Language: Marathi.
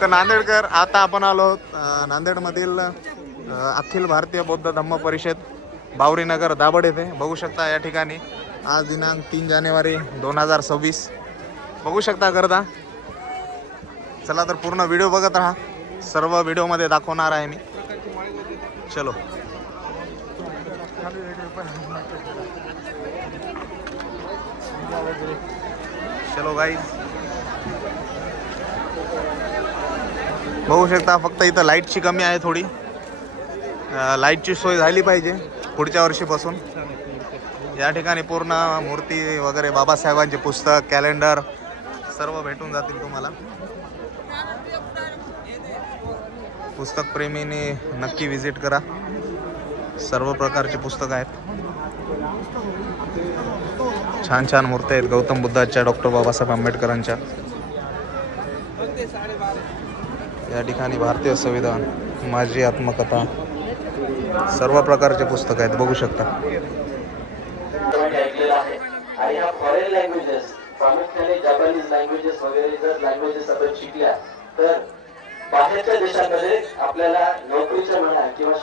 तर नांदेडकर आता आपण आलो आहोत नांदेडमधील अखिल भारतीय बौद्ध धम्म परिषद बावरीनगर दाभड येथे. बघू शकता या ठिकाणी आज दिनांक 3 जानेवारी 2026. बघू शकता गर्दा. चला तर पूर्ण व्हिडिओ बघत राहा. सर्व व्हिडिओमध्ये दाखवणार आहे मी. चलो चलो गाईज. बघू शकता फक्त इथं लाईटची कमी आहे थोडी. लाईटची सोय झाली पाहिजे पुढच्या वर्षीपासून. या ठिकाणी पूर्ण मूर्ती वगैरे बाबासाहेबांचे पुस्तक कॅलेंडर सर्व भेटून जातील तुम्हाला. पुस्तक प्रेमीने नक्की विजिट करा. सर्व प्रकारचे पुस्तकं आहेत. छान छान मूर्त्या आहेत गौतम बुद्धाच्या, डॉक्टर बाबासाहेब आंबेडकरांच्या. या ठिकाणी भारतीय संविधान, माझी आत्मकथा, सर्व प्रकारचे पुस्तक आहेत. बघू शकता. आणि ह्या फॉरेन लँग्वेजेस प्रामुख्याने जपानीज लँग्वेजेस वगैरे जर लँग्वेजेस आपण शिकल्या तर बाहेरच्या देशांमध्ये आपल्याला नोकरीचं म्हणा किंवा